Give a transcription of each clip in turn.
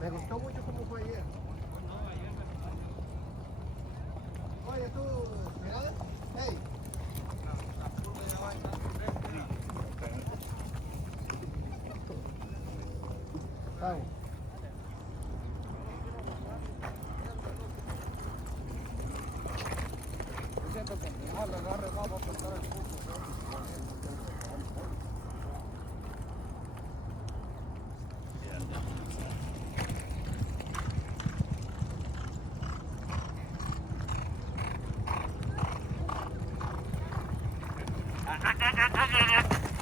Me gustó mucho cómo fue ayer. Oye, tú, mira, hey. Vamos. Yo siento que mejor le agarre más va a apretar el punto.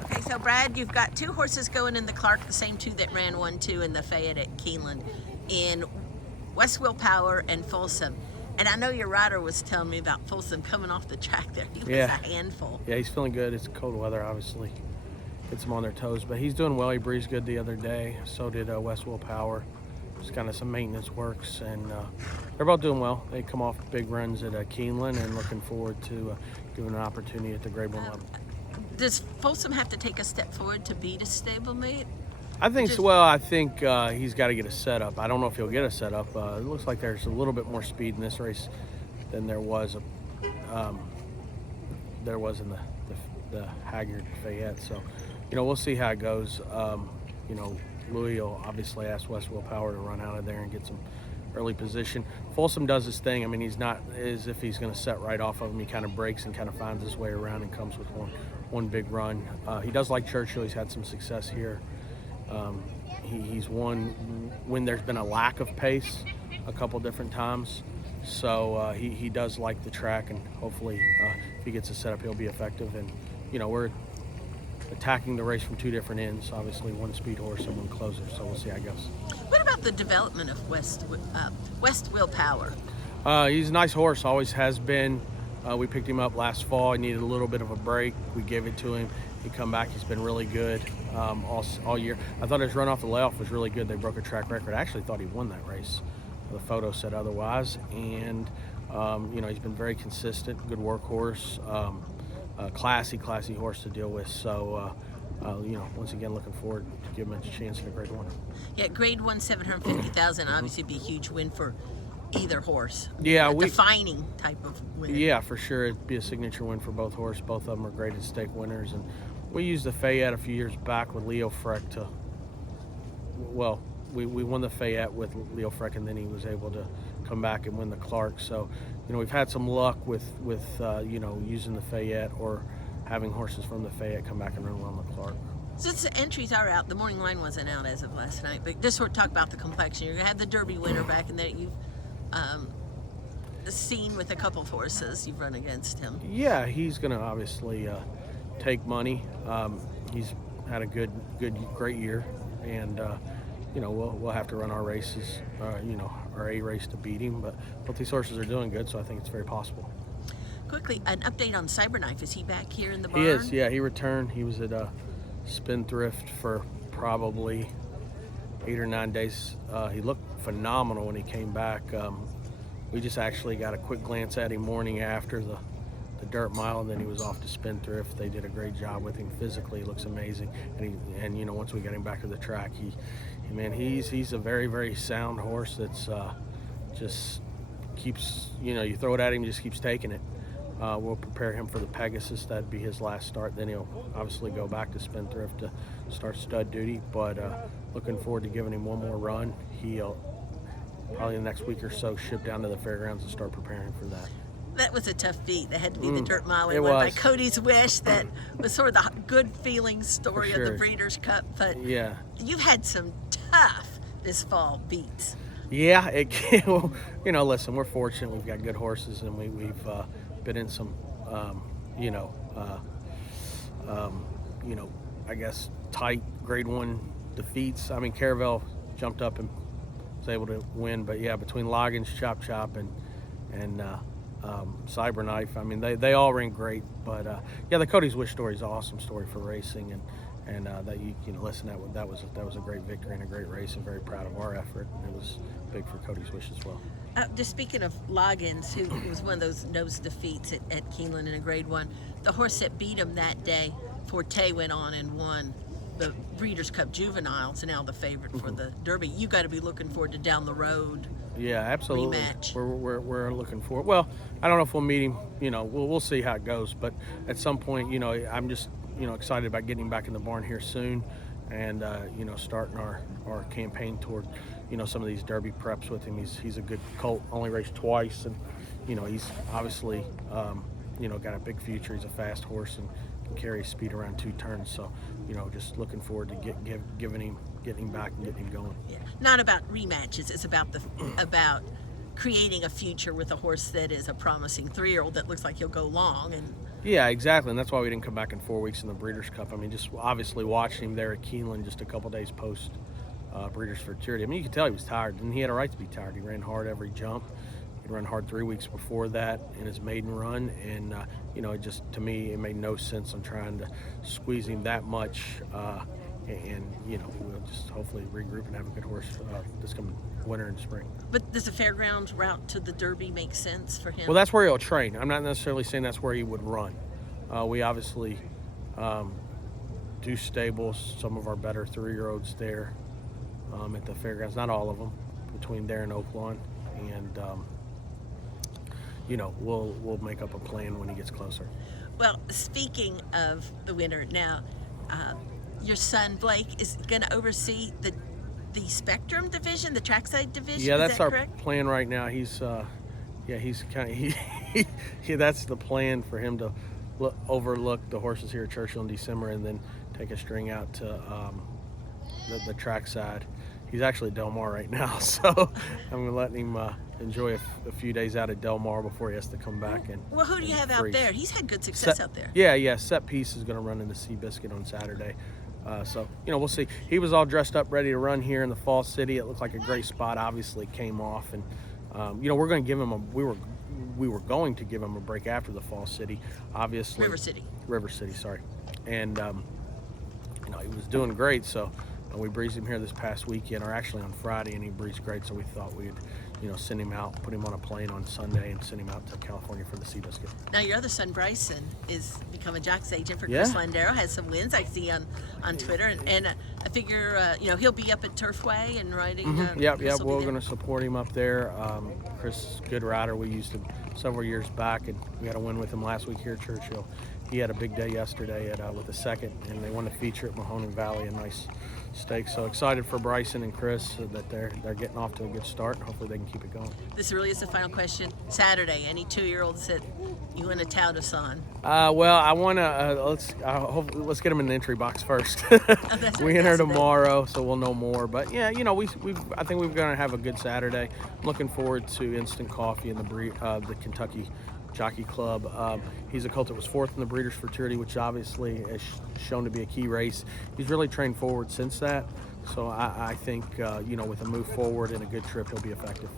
Okay, so Brad, you've got two horses going in the Clark, the same two that ran 1-2 in the Fayette at Keeneland, in West Willpower and Fulsome. And I know your rider was telling me about Fulsome coming off the track there. He was a handful. Yeah, he's feeling good. It's cold weather, obviously. Gets him on their toes, but he's doing well. He breezed good the other day. So did West Willpower. Just kind of some maintenance works, and they're both doing well. They come off big runs at Keeneland, and looking forward to giving an opportunity at the Grade 1 level. Does Fulsome have to take a step forward to beat a stablemate? I think so. Well, I think he's got to get a setup. I don't know if he'll get a setup. It looks like there's a little bit more speed in this race than there was in the Haggard Fayette. So, we'll see how it goes. Louis will obviously ask West Willpower to run out of there and get some early position. Fulsome does his thing. I mean, he's not as if he's going to set right off of him. He kind of breaks and kind of finds his way around and comes with one big run. He does like Churchill. He's had some success here. He's won when there's been a lack of pace a couple different times. So he does like the track, and hopefully if he gets a setup, he'll be effective. And, we're attacking the race from two different ends. Obviously, one speed horse and one closer, so we'll see how it goes. What about the development of West Willpower? He's a nice horse, always has been. We picked him up last fall. He needed a little bit of a break. We gave it to him. He come back. He's been really good all year. I thought his run off the layoff was really good. They broke a track record. I actually thought he won that race. The photo said otherwise. And, he's been very consistent, good workhorse, classy horse to deal with. So, once again, looking forward to give him a chance in a Grade 1. Yeah, Grade 1, 750,000, obviously be a huge win for either horse. Yeah, defining type of win. Yeah, for sure. It'd be a signature win for both horses. Both of them are graded stake winners. And we used the Fayette a few years back with Leo Freck to, well, we won the Fayette with Leo Freck, and then he was able to come back and win the Clark. So, we've had some luck with using the Fayette or having horses from the Fayette come back and run well on the Clark. Since the entries are out, the morning line wasn't out as of last night, but just sort of talk about the complexion. You're going to have the Derby winner back, and then you've seen with a couple of horses you've run against him. Yeah, he's going to obviously take money. He's had a great year, and we'll have to run our races, our A race to beat him. But both these horses are doing good, so I think it's very possible. Quickly, an update on Cyberknife. Is he back here in the barn? He is. Yeah, he returned. He was at Spendthrift for probably 8 or 9 days. He looked phenomenal when he came back. We just actually got a quick glance at him morning after the dirt mile, and then he was off to Spendthrift. They did a great job with him physically. He looks amazing. And once we got him back to the track, he's a very, very sound horse that's just keeps, you throw it at him, he just keeps taking it. We'll prepare him for the Pegasus. That'd be his last start. Then he'll obviously go back to Spendthrift to start stud duty. But looking forward to giving him one more run. He'll probably in the next week or so ship down to the fairgrounds and start preparing for that. That was a tough beat. That had to be the dirt mile It won by was. Cody's Wish. That was sort of the good feeling story of the Breeders' Cup. But yeah, you've had some tough this fall beats. Yeah, listen, we're fortunate. We've got good horses, and we've been in some, I guess tight Grade 1 defeats. I mean, Caravel jumped up and was able to win, but yeah, between Loggins, Chop and Cyberknife, I mean, they all ran great. But the Cody's Wish story is an awesome story for racing, and that listen, that was a great victory and a great race, and very proud of our effort. It was big for Cody's Wish as well. Just speaking of Loggins, who was one of those nose defeats at Keeneland in a Grade 1, the horse that beat him that day, Forte, went on and won. the Breeders' Cup juveniles, and now the favorite for the Derby. You got to be looking forward to down the road. Yeah, absolutely. Rematch. We're looking for it. Well, I don't know if we'll meet him. We'll see how it goes. But at some point, I'm just excited about getting him back in the barn here soon, and starting our campaign toward some of these Derby preps with him. He's a good colt. Only raced twice, and he's obviously got a big future. He's a fast horse and can carry speed around 2 turns. So just looking forward to getting him back and getting him going. Yeah. Not about rematches. It's about about creating a future with a horse that is a promising 3-year-old that looks like he'll go long. And yeah, exactly, and that's why we didn't come back in 4 weeks in the Breeders' Cup. I mean, just obviously watching him there at Keeneland just a couple days post Breeders' Futurity. I mean, you could tell he was tired, and he had a right to be tired. He ran hard every jump. He'd run hard 3 weeks before that in his maiden run, and it just, to me, it made no sense on trying to squeeze him that much. We'll just hopefully regroup and have a good horse this coming winter and spring. But does the fairgrounds route to the Derby make sense for him? Well, that's where he'll train. I'm not necessarily saying that's where he would run. We obviously do stable some of our better 3-year-olds there at the fairgrounds. Not all of them, between there and Oaklawn, and we'll make up a plan when he gets closer. Well, speaking of the winter now. Your son Blake is going to oversee the Spectrum division, the trackside division. Yeah, that's our correct? plan right now. He's kind of that's the plan for him to overlook the horses here at Churchill in December, and then take a string out to the trackside. He's actually at Del Mar right now, so I'm gonna let him enjoy a few days out at Del Mar before he has to come back. Well, who do you have out there? He's had good success out there. Yeah. Set Piece is going to run in the Seabiscuit on Saturday. So we'll see. He was all dressed up, ready to run here in the Fall City. It looked like a great spot. Obviously, came off, and we're going to give him we were going to give him a break after the Fall City. Obviously, River City. Sorry, and he was doing great. So we breezed him here this past weekend, or actually on Friday, and he breezed great. So we thought we'd send him out, put him on a plane on Sunday, and send him out to California for the Seabiscuit. Now, your other son, Bryson, is become a jocks agent for Chris Landero, has some wins I see on Twitter, and I figure, he'll be up at Turfway and riding. We're going to support him up there. Chris is a good rider. We used him several years back, and we had a win with him last week here at Churchill. He had a big day yesterday with the second, and they won the feature at Mahoning Valley, a nice stake. So excited for Bryson and Chris that they're getting off to a good start, and hopefully they can keep it going. This really is the final question. Saturday, any 2-year-olds that you want to tout us on? Well, I want to let's get them in the entry box first. We enter today. tomorrow, so we'll know more. But yeah, I think we're going to have a good Saturday. I'm looking forward to Instant Coffee and the Kentucky Jockey Club. He's a colt that was 4th in the Breeders' Futurity, which obviously has shown to be a key race. He's really trained forward since that, so I think with a move forward and a good trip, he'll be effective.